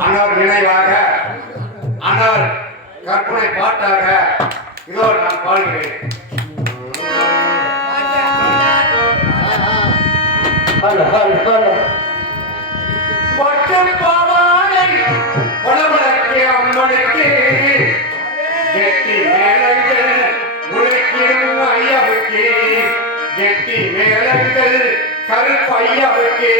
அன்னவர் நினைவாக அன்னவர் கற்பனை பாட்டாக இதோ நான் பாடுகிறேன். பாவாடை படபடக்கு அம்மனுக்கு கெட்டி மேளங்கள் உழைக்கிடும் ஐயாவுக்கு கெட்டி மேளங்கள் கருப்பு ஐயாவுக்கு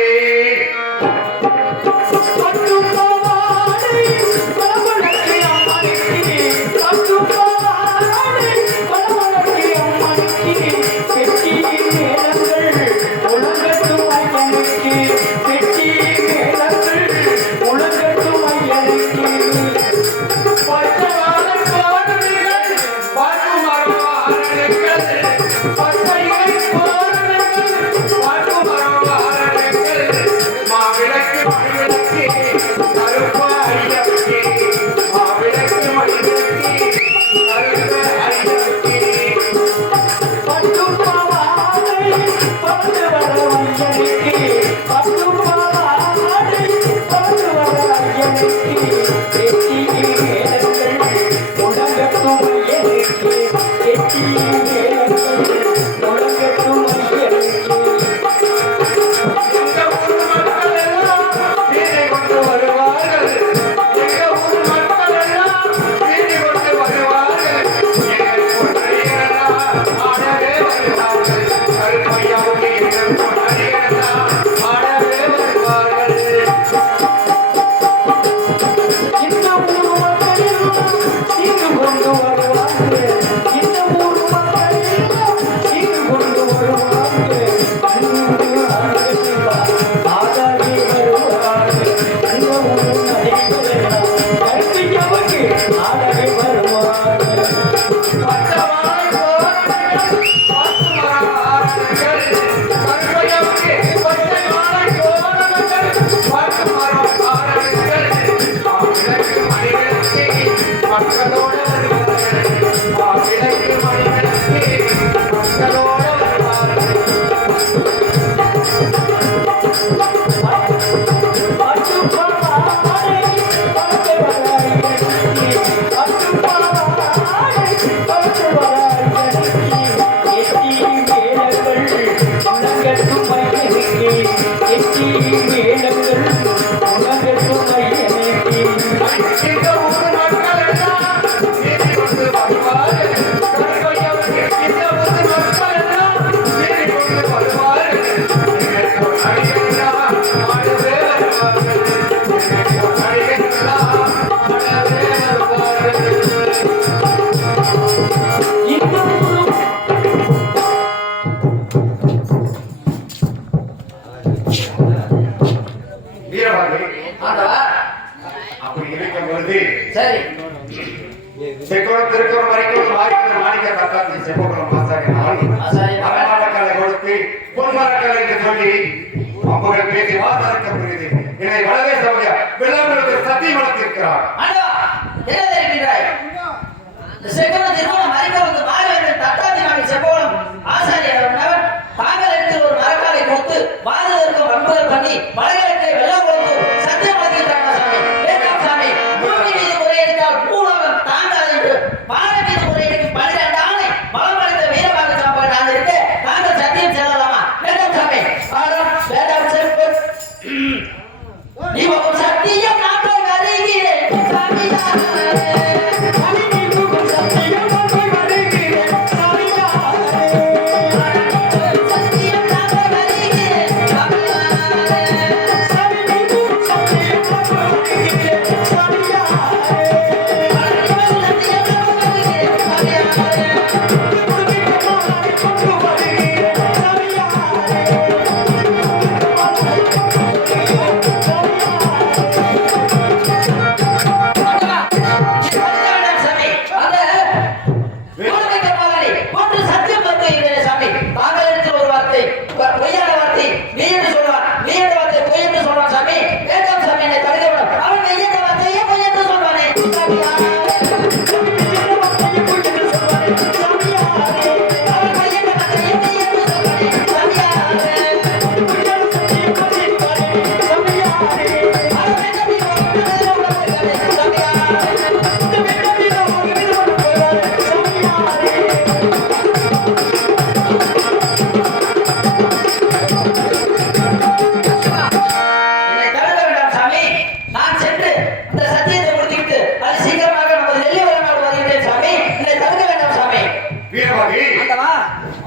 சாமி. நான் சென்று அந்த சத்தியத்தை முடித்துவிட்டு அது சீக்கிரமாக நமது நெல்லி வளநாடு வருகிறேன் சாமி. என்னை தடுக்க வேண்டாம் சாமி. வீரபாகி, ஆண்டவா,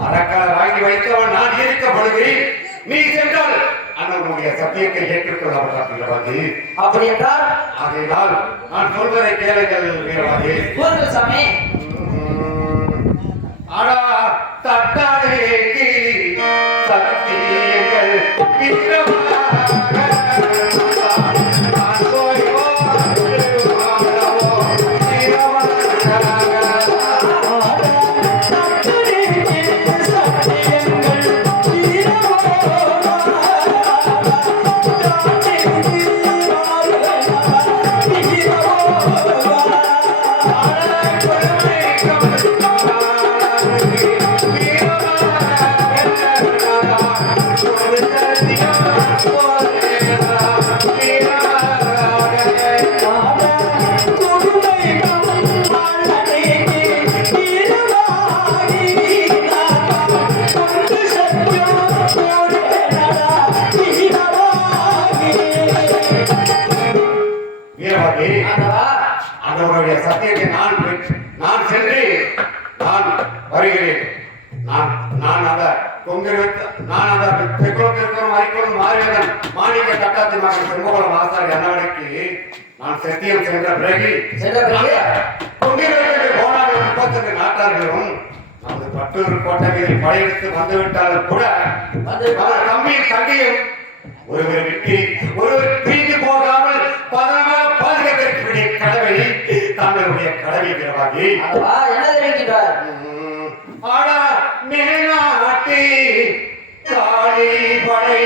அரக்கலை வாங்கி வைத்தவன் நான் இருக்கப்படுகிறேன். நீ சென்றால் அண்ணனுடைய சத்தியத்தை ஏற்றுக்கொள்ள வீரபாகி. அப்படி என்றால் ஆகையினால் நான் சொல்வதை கேளுங்கள் வீரபாகி. கூறுங்கள் சாமி. ஆடா தட்டாதேக்கு சத்தியங்கள் வீரபாக அவருடைய சத்தியத்தை நான் சென்று நான் வருகிறேன். நான் அந்த மறிக்கொள்ளும் மாறியதன் மாணிக்க தட்டாத்தி மகன் செம்பகுளம் ஆசாரி அண்ணவனுக்கு நான் சத்தியம் சென்ற பிறகு கோணாடு 32 நாட்டார்களும் நமது பட்டூர் கோட்டையில் படையெடுத்து வந்துவிட்டாலும் கூட அவர் தம்பியின் தங்கையும் ஒருவர் விட்டு ஒருவர் பிரிந்து போகாமல் பதனமாக பாதுகாத்திருக்கக்கூடிய கடவை தங்களுடைய கடவை வீரபாகி. என்ன தெரிவிக்கின்றார்? ஆடா மேனாட்டி காளி படை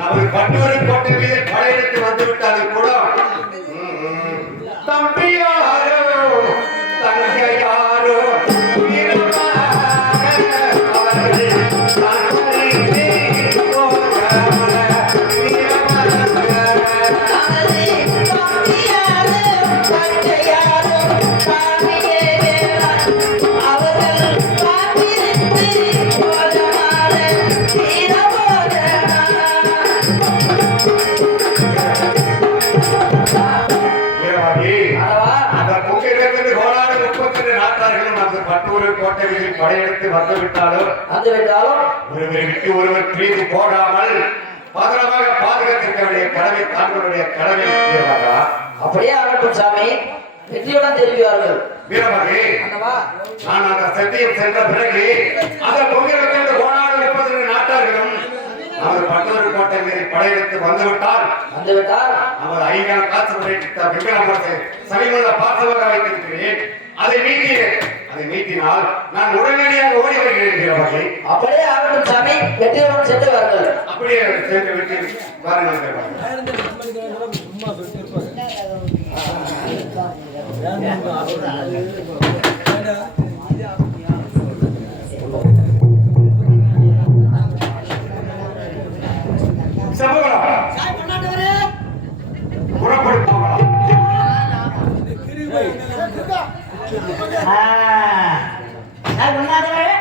நமது பட்டூரின் கோட்டை மீது படையெடுத்து வந்துவிட்டாலும் கூட தம்பியாரோ தங்கையாரோ கோட்டைகளில் படையெடுத்து வந்துவிட்டாலும் ஒருவரை விட்டு ஒருவர் பிரிந்து போகாமல் பத்திரமாக பாதுகாத்திருக்க வேண்டிய கடமை தாங்களுடைய கடமை வீரபாகா. அப்படியே ஆகட்டும் சாமி. வெற்றியுடன் தெரிவிவார்கள் வீரபாகி. நான் அந்த சத்தியம் சென்ற பிறகு அந்த பொங்கிலிருந்து கோணாடு 32 நாட்டார்களும் அவர் பட்டூர் கோட்டை மீது படையெடுத்து வந்துவிட்டால் அவர் ஐகான காசு விமலமரசை சமீப பாசமாக வைத்திருக்கிறேன். அதை மீட்டினால் நான் உடனடியாக ஓடி வருகிறேன் வீரபாகி. அப்படியே ஆகட்டும் சாமி. வெற்றியுடன் சென்று வாருங்கள். அப்படியே சென்று விட்டு வாருங்கள்.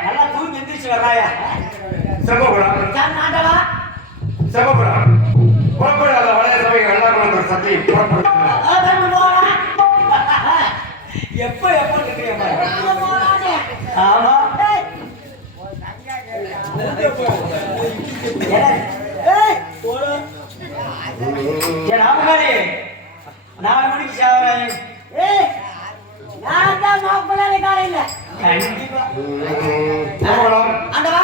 நல்லா தூங்கி எந்திரிச்சு வர்றாயா? எப்ப ஆமா நாலு மணிக்கு சாவறாங்க. நான் தான் கண்டிப்பா சம்பளம் ஆண்டவா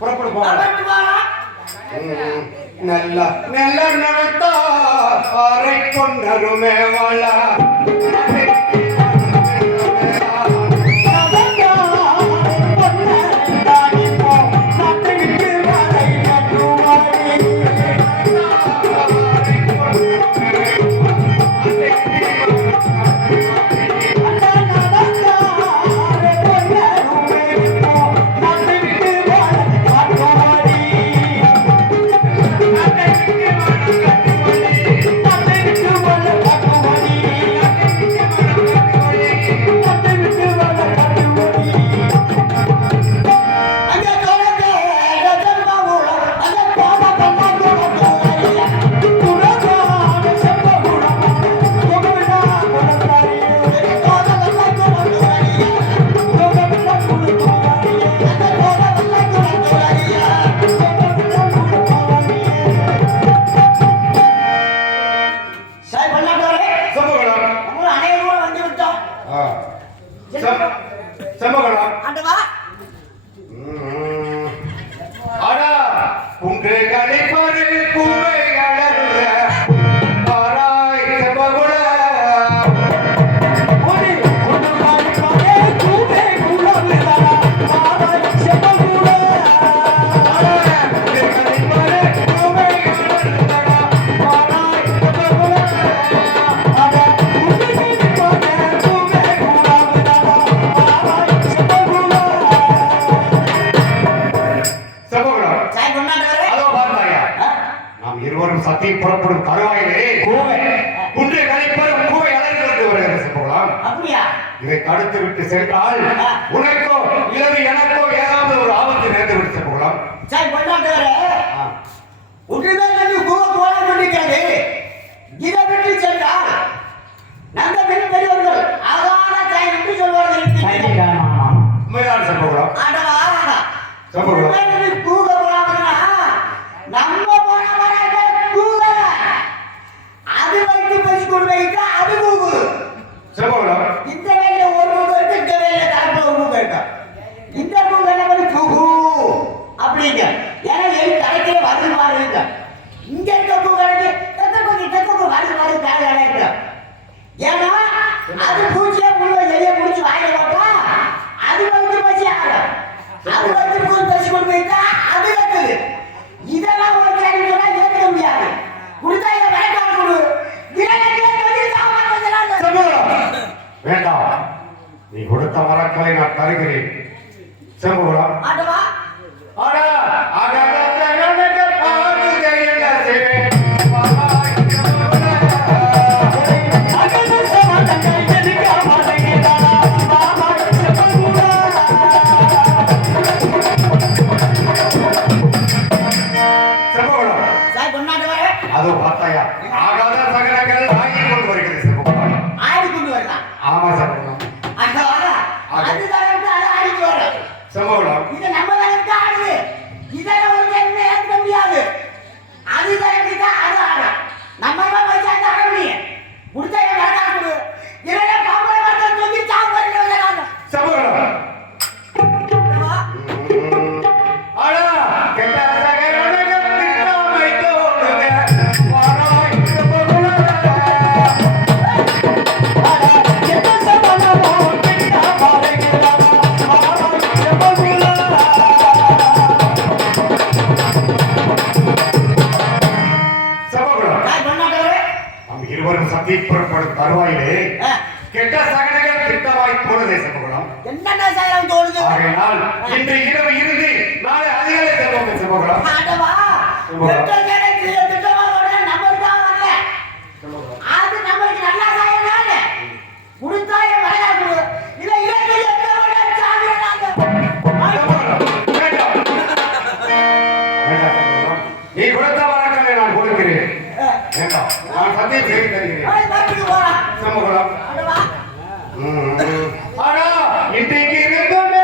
புறப்படு போகலாம் அவருக்கு போறா நல்ல நல்ல நடத்தா அரை கொண்டருமே வாழ சம்பளம் ஆண்டவா ஆனா உங்க கலைப்பொரு பூவை அழகுல பாராய் செம்பகுல சத்தி புறப்படும் தருவாயிலே குன்று கலைப்பரும் பூவை அலர்ந்து கொண்டு வருகிறது போகலாம். அப்படியா? இதை தடுத்து விட்டு சென்றால் உனக்கோ இல்லது எனக்கோ ஏதாவது ஒரு ஆபத்து நேர்ந்து விட்டு போகலாம். சாய் கொண்டாடுறே உடனே வந்து பூவை போட முடியாது. இதை விட்டு சென்றால் நம்ம பெரியவர்கள் அதான சாய் என்று சொல்வார்கள். உண்மைதான் சம்பவம். ஆண்டவா சம்பவம் பூவை போடாமன்னா நம்ம போன அது வைத்து பேசி கொண்டு வைத்தா அது பூவு சம்பவம். இந்த வேலையில ஒரு பூவு இருக்கு, இந்த வேலையில கரெக்டா ஒரு பூவு இருக்கு. இந்த பூவு என்ன பண்ணி பூவு அப்படிங்க. ஏன்னா என் தலைக்கே வருது மாதிரி இருக்கு. இங்க இருக்க பூ கணக்கு தெற்கு வருது மாதிரி தேவை இருக்கு. ஏன்னா அது பூச்சியா புழுவை எரிய முடிச்சு வாயில போட்டா அது வைத்து பேசி ஆகும். அது வைத்து பூ பேசி கொண்டு வைத்தா அது இருக்குது. இதெல்லாம் ஒரு கேள்வி ஏற்க முடியாது. கொடுத்தா இதை வேண்டாம் கொடு. வேண்டாம், நீ கொடுத்த மரக்களை நான் தருகிறேன். செம்புகுளம் ஆண்டவா அதோ பார்த்தாயா ஆகாத சகலங்கள் ஆகி கொண்டு வருகிறது செம்புகுளம். ஆடி கொண்டு வரலாம். ஆமா செம்புகுளம். செம்புகுளம் இது நம்ம வளர்க்க ஆடுது. இதெல்லாம் ஒரு என்ன ஏற்க முடியாது. அது தரக்கிட்டா அது ஆடும். நம்ம வச்சு அந்த ஆட முடியும். கொடுத்தா வேண்டாம் கொடு. இதெல்லாம் பாம்பளை மட்டும் தூக்கி சாவு பண்ணி செம்புகுளம் புறப்படும் தருவாயிலே கெட்ட சகனைகள் திட்டமாய் போனதே செம்பகுளம். என்னென்ன செய்யலாம் தோணுது? ஆகையினால் இன்று இரவு இறுதி நாளை அதிகாலை செல்வோம் செம்பகுளம். ஆண்டவா திட்டமா வரல நம்மளுக்கு தான் வரல. அது நம்மளுக்கு நல்லா செய்யறானே. குடுத்தாய வரல கொடு. இல்ல இலக்கு எத்தோட சாவி நீ கொடுத்த வரங்களை நான் கொடுக்கிறேன். வேண்டாம், நான் சத்தியம் செய்து தருகிறேன். செம்பகுளம் ஆனா இன்றைக்கு இருக்குமே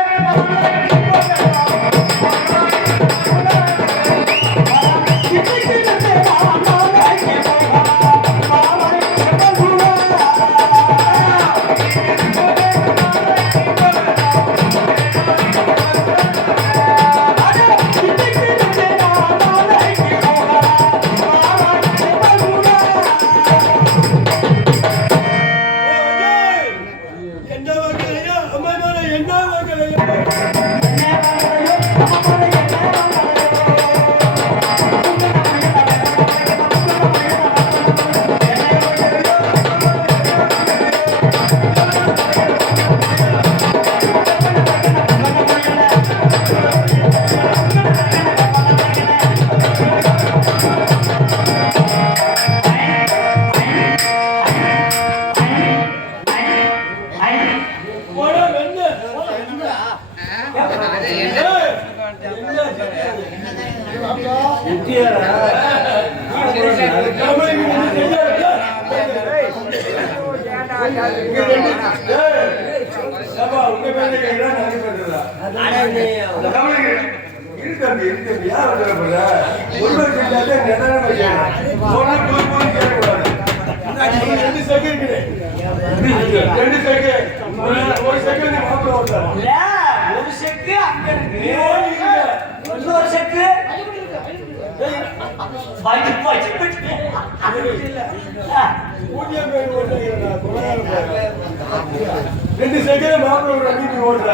ரெண்டு செகண்ட் மாப்பிள்ள நீ ஓடுற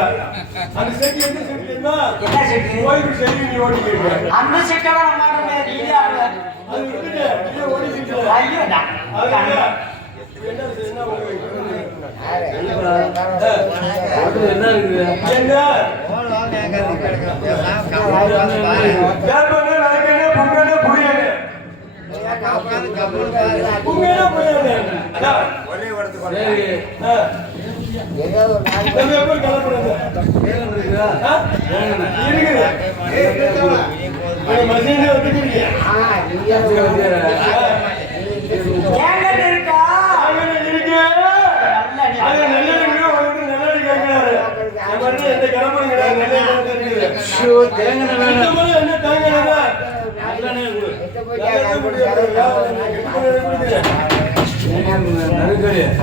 அந்த செகண்ட் என்ன செகண்ட்னா என்ன செகண்ட் கோயில் செகண்ட் நீ ஓடிக்கிறீங்க அந்த செகண்ட் நம்ம நீங்க அது விட்டுட்டு நீ ஓடிக்கிறீங்க ஐயோடா அது என்ன என்ன இருக்குது என்ன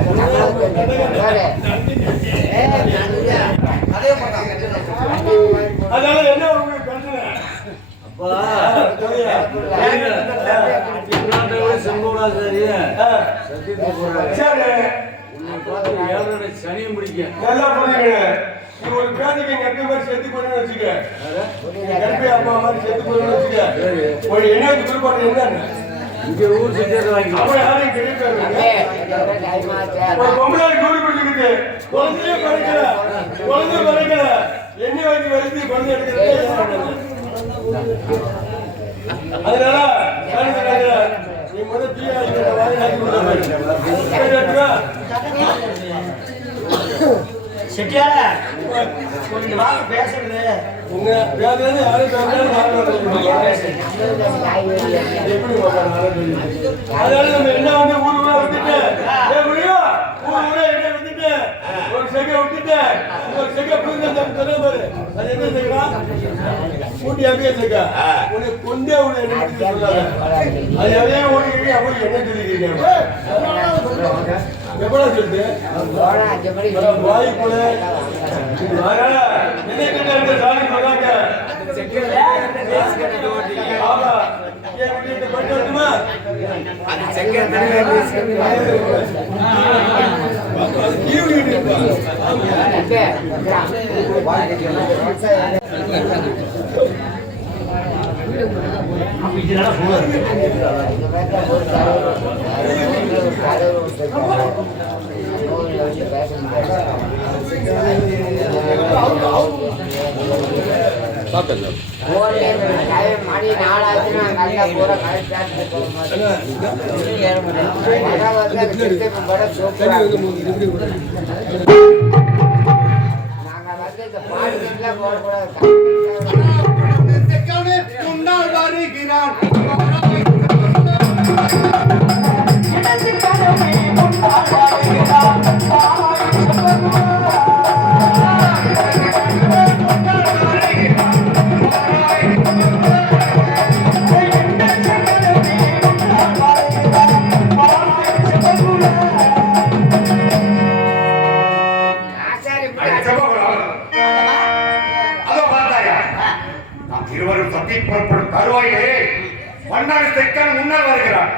அதனால என்ன உங்களுக்கு சனியும் பிடிக்கும் நல்லா புரியுங்க நீ ஒரு பேருக்கு எங்க மாதிரி செத்து போறேன்னு வச்சுக்க கருப்பி அம்மா மாதிரி செத்து போறேன்னு வச்சுக்க ஒரு என்ன குறிப்பாடு என்ன இங்க ஊர் செஞ்சது வாங்கி அவன் யாரையும் கிடைக்காது ஒரு பொம்பளை கூலி பிடிச்சிக்கிட்டு குழந்தைய பறிக்கல எண்ணெய் வாங்கி வரைக்கும் குழந்தை எடுக்கிறது அதனால நீ முதல் தீயா செட்டியார கொஞ்சம் வாங்க பேசுறது உங்க பேசுறது யாரும் அதனால நம்ம என்ன வந்து ஊர் ஊரா விட்டுட்டு ஊர் ஊரா என்ன விட்டுட்டு ஒரு செகை விட்டுட்டு ஒரு செகை புரிஞ்ச பாரு அது என்ன செகா கூட்டி அப்படியே செகா உனக்கு கொண்டே உன என்ன சொல்லாத அது எதையே ஓடிக்கிட்டு அப்படி என்ன சொல்லிக்கிறீங்க எப்படா சொல்லுது வாய் கூட என்ன சாமி சொன்னாங்க மணி 4 ஆச்சுன்னா நல்லா பூரா கரெக்டா முன்னால் வருகிறான் இருவரும் சத்தி புறப்படும் தருவாயிலே மன்னார் தெற்கன் முன்னால் வருகிறார்.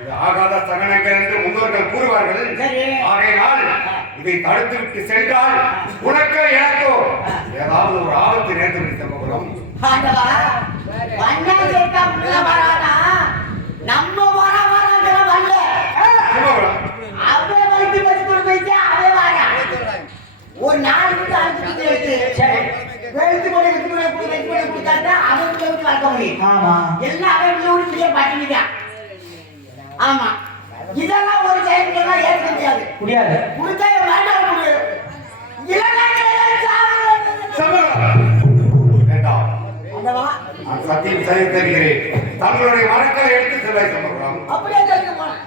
இது ஆகாத சகனங்கள் என்று முன்னோர்கள் கூறுவார்கள். ஆகையினால் இதை தடுத்து விட்டு சென்றால் உனக்கோ எனக்கோ ஏதாவது ஒரு ஆபத்து நேர்ந்து விட்டு போகிறோம். நம்ம வரல அவன் வைத்து வைத்து அதே வாங்க ஒரு 4 விட்டு 5 வெளுத்து போட கொடுத்தா அவன் விட்டு வளர்க்க முடியும். ஆமா எல்லாம் அவன் விட்டு பட்டினிதான். ஆமா இதெல்லாம் ஒரு செயல்கள் ஏற்க முடியாது கொடுத்தா வேண்டாம் முடியும். நான் சத்தியம் செய்து தருகிறேன். தங்களுடைய மரக்களை எடுத்து செல்வாய் சம்பவம். அப்படியே தெரிஞ்சு போனேன்.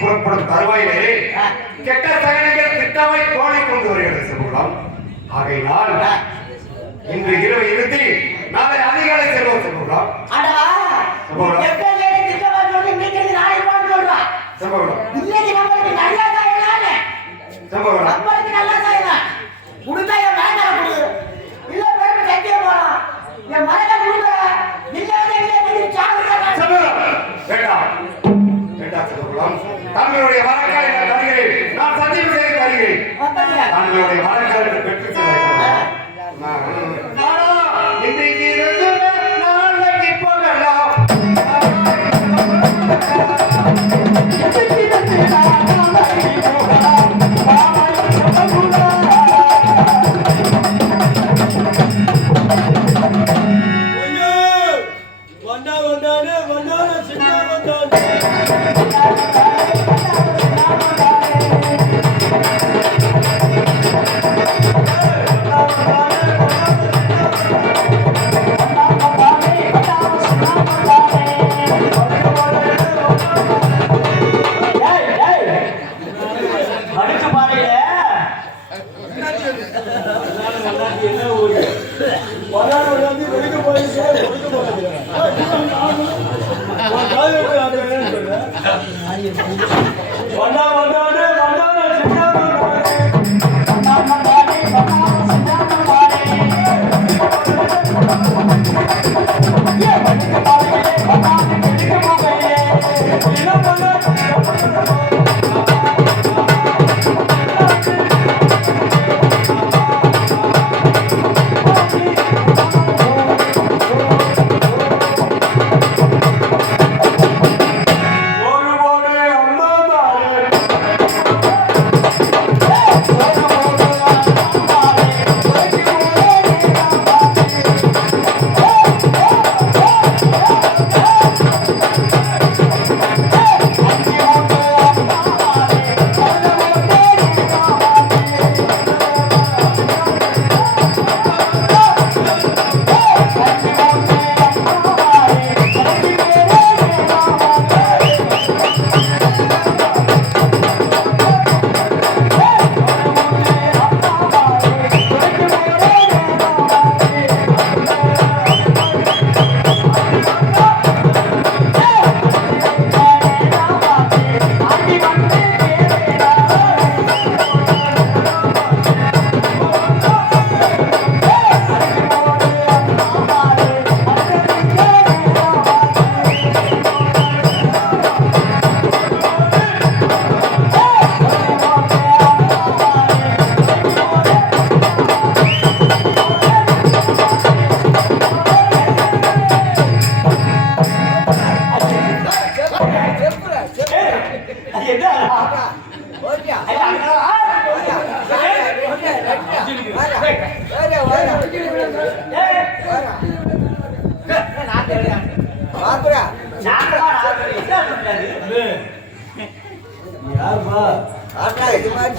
புறப்படும் தருவாயிலே கெட்ட சகனங்கள் திட்டமை கோணி கொண்டு வருகிறது சமூகம். ஆகையினால் இன்று இரவு இறுதி நாளை அதிகாலை செல்வோம் சமூகம். தங்களுடைய மரக்காலை நான் தருகிறேன். நான் சத்தியம் செய்து தருகிறேன். தங்களுடைய மரக்காலை பெற்று செல்கிறேன். இன்றைக்கு இருந்து நாளைக்கு போகலாம்.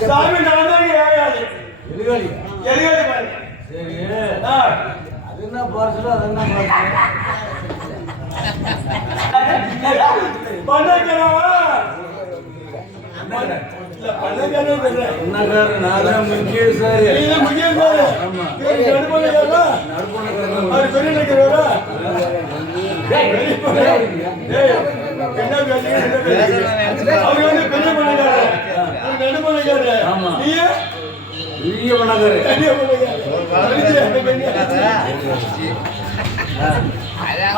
சாமி நான் தான் ஏழாளி எலிகாலி எலிகாலி பாரு சரி அது என்ன பார்சல் அது என்ன பார்சல் பண்ணக்கறவா பண்ணக்கறவா நாளை முக்கிய சார் இது முக்கிய சார் ஆமா நடுபண்ணக்கறவா அவர் பெரிய நக்கறவா டேய் என்ன பேசுறீங்க அவர் வந்து பெரிய பண்ணக்கறவா நடு பண்ணக்கறவா ஆமா நீ பண்ணக்கறவா பெரிய பண்ணக்கறவா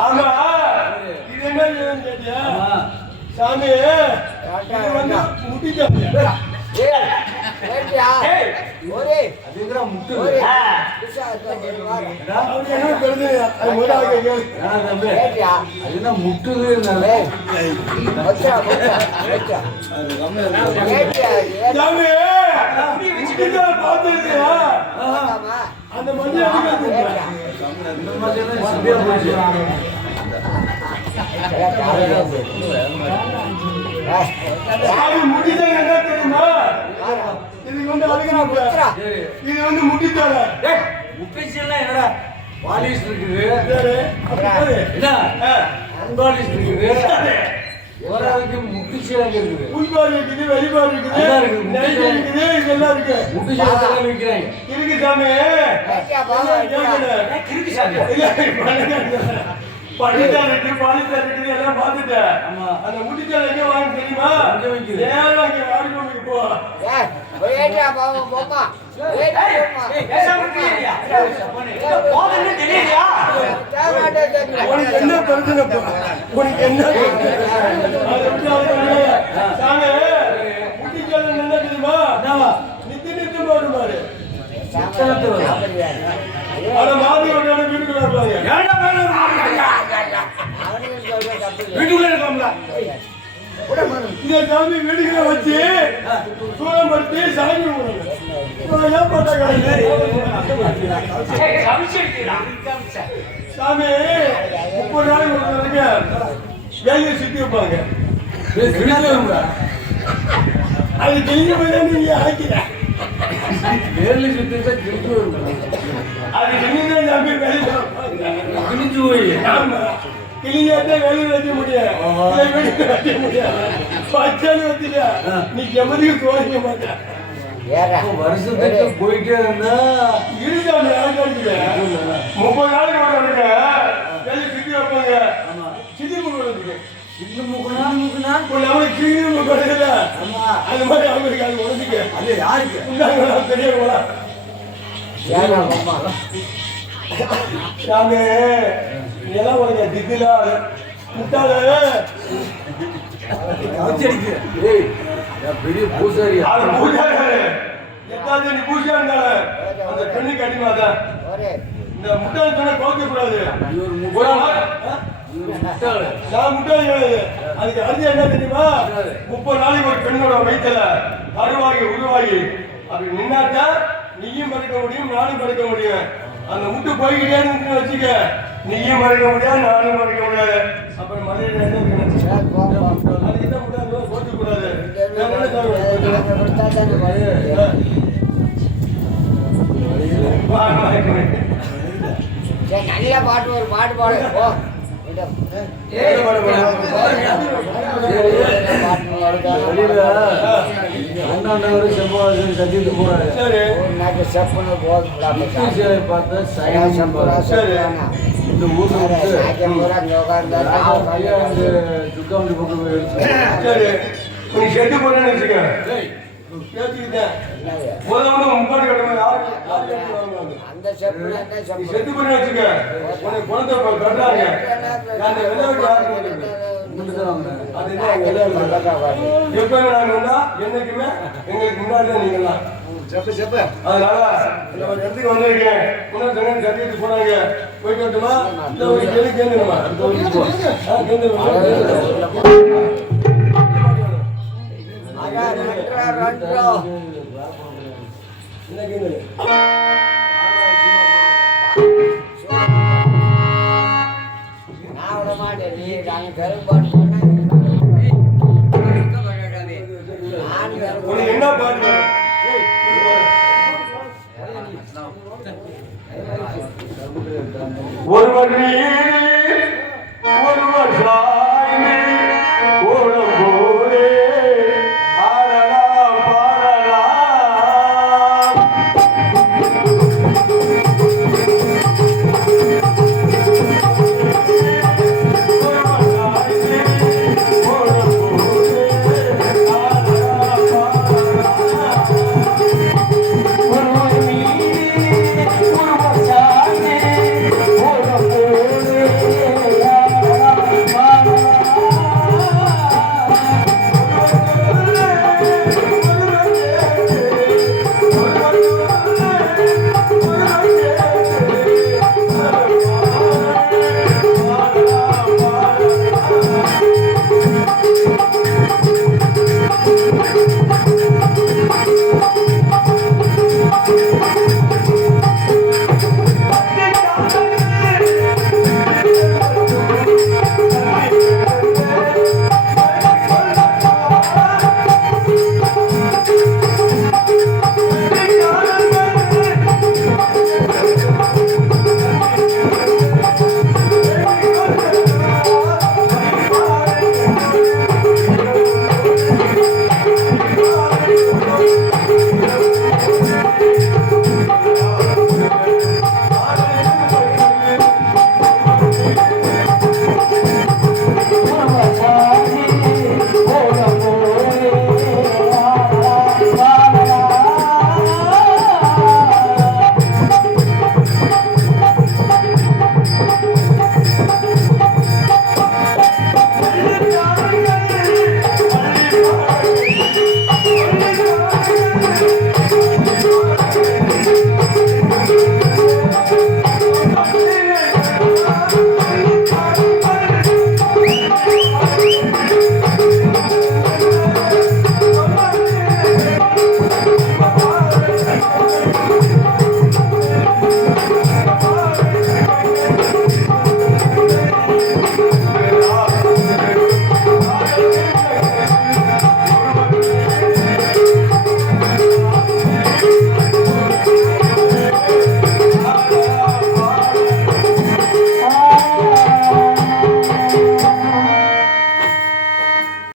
ஆமா இது என்ன கேட்டியா சாமி இது வந்து முட்டிச்சா ஏய் ஏய் ஒரே அதுங்கற முட்டு அவனுக்கு என்ன பெருது அது முதலாக கேளு. அது என்ன முட்டுது இருந்தாலே சாமி, முட்டிக்கால பார்த்துருக்கியா? அந்த மஞ்சள் அடிக்கிறது. இந்த மாதிரி சரியா போச்சு. சாமி, முட்டிதான் என்ன தெரியுமா? இது வந்து அழுகிறாப்புல. இது வந்து முட்டித்தால. முட்டிச்செல்லாம் என்னடா பாலிஷ் இருக்குது, சரி, அப்படி என்ன ஆ. பாலிஷ் இருக்குது, ஓரளவுக்கு முட்டிச்செல்லாம் இருக்குது. உள்பால் இருக்குது, வெளிபால் இருக்குது, எல்லாம் இருக்குது. நைட் இருக்குது, இதெல்லாம் இருக்கு. முட்டிச்செல்லாம் விற்கிறாங்க. இருக்கு சாமி. பள்ளித்தால் இருக்கு, பாலித்தால் இருக்குது, எல்லாம் பார்த்துட்டேன். ஆமா. அந்த முட்டித்தால் எங்க வாங்க தெரியுமா? எங்க வைக்குது? நேரா இங்க வாடிக்கொண்டு போ. உனக்கு என்ன பிரச்சனை இப்போ? உனக்கு என்ன பிரச்சனை? அதை விட்டு அதை விடு. சாமி, முட்டித்தால் என்ன தெரியுமா? என்னவா? நித்து பாரு. சத்தத்தை வரும். ஆனா மாதி வந்தாலும் வீட்டுக்குள்ள இருப்பாங்க. ஏன்டா மேல வீட்டுக்குள்ள இருக்கோம்ல. இந்த சாமி வீடுகளை வச்சு சூழப்படுத்தி சாமி கும்பிடுங்க. ஏன் போட்டாங்க? சாமி 30 நாளைக்கு ஒரு நாளைக்கு வேலையை சுத்தி வைப்பாங்க. அது கிழிஞ்ச போய் நீங்க ஆக்கிற. வேர்ல சுத்திட்டா திருப்பி வரும். அது கிழிஞ்சா சாமி வேலையை வைப்பாங்க. கிழிஞ்சு போய் ஆமா. கிளியாட்டே வெளியே வைக்க முடியாது. வெளியே வைக்க முடியாது. பச்சாலி வச்சுட்டா நீ எமதிக்கு தோழிக்க மாட்டேன். வருஷத்துக்கு போயிட்டே இருந்தா இருக்காங்க யாருக்காச்சுல 30 நாளைக்கு ஒரு இருக்க வெளியே சுத்தி வைப்பாங்க. சிதி முக்கு இந்த மூக்குனா நம்மளுக்கு கிளி முக்கு கிடைக்கல. அது மாதிரி அவங்களுக்கு அது உடச்சுக்க. அது யாருக்கு? உண்டாங்க தெரியவங்களா? சாமி இதெல்லாம் உனக்கு தித்தில முட்டாள கவச்சடிக்கு. ஏய் பெரிய பூசாரியா? அது பூஜாரி எதாவது நீ பூஜா இருந்தால அந்த பெண்ணுக்கு அடிமாதான் இந்த முட்டாள் சொன்ன கோக்க கூடாது. இவர் முட்டாள். நான் முட்டாள் கிடையாது. அதுக்கு அர்த்தம் என்ன தெரியுமா? 30 நாளைக்கு ஒரு பெண்ணோட வயிற்றுல அருவாகி உருவாகி அப்படி நின்னாட்டா நீயும் பறக்க முடியும், நானும் பறக்க முடியும். அந்த முட்டு போய்கிட்டே இருந்து வச்சுக்க, நீயும் மறைக்க முடியாது, நானும் மறைக்க முடியாது. அப்புறம் மலையில என்ன அதுக்கு என்ன முடியாது, போட்டு கூடாது. நல்ல பாட்டு ஒரு பாட்டு பாடு போ. கட்டிட்டு போறாரு. செப்புன்னு போதும் இந்த ஊர்ல துக்காமட்டி பக்கம் நீ செட்டு போறேன்னு வச்சுக்க. பேசிக்கிட்டேன் முதல்ல முப்பாடு கட்டணும். அந்த செப்பு நீ செட்டு போறேன்னு வச்சுக்க. உனக்கு குழந்தை கட்டுறாங்க. அந்த விளையாட்டு அது எப்ப நாங்க வந்தா என்னைக்குமே எங்களுக்கு முன்னாடி நீங்கலாம் அதனால இந்த ஒரு இடத்துக்கு வந்திருக்கேன். முன்னாடி சொன்ன கட்டிட்டு போனாங்க. போயிட்டு வரட்டுமா? இல்ல ஒரு கேள்வி கேளுங்கம்மா. என்ன கேளு? நான் விட மாட்டேன். நீ நாங்கள் கரும்பு பாட்டு சொன்னா உனக்கு என்ன பாட்டு? ஒருவர் நீ ஒருவர்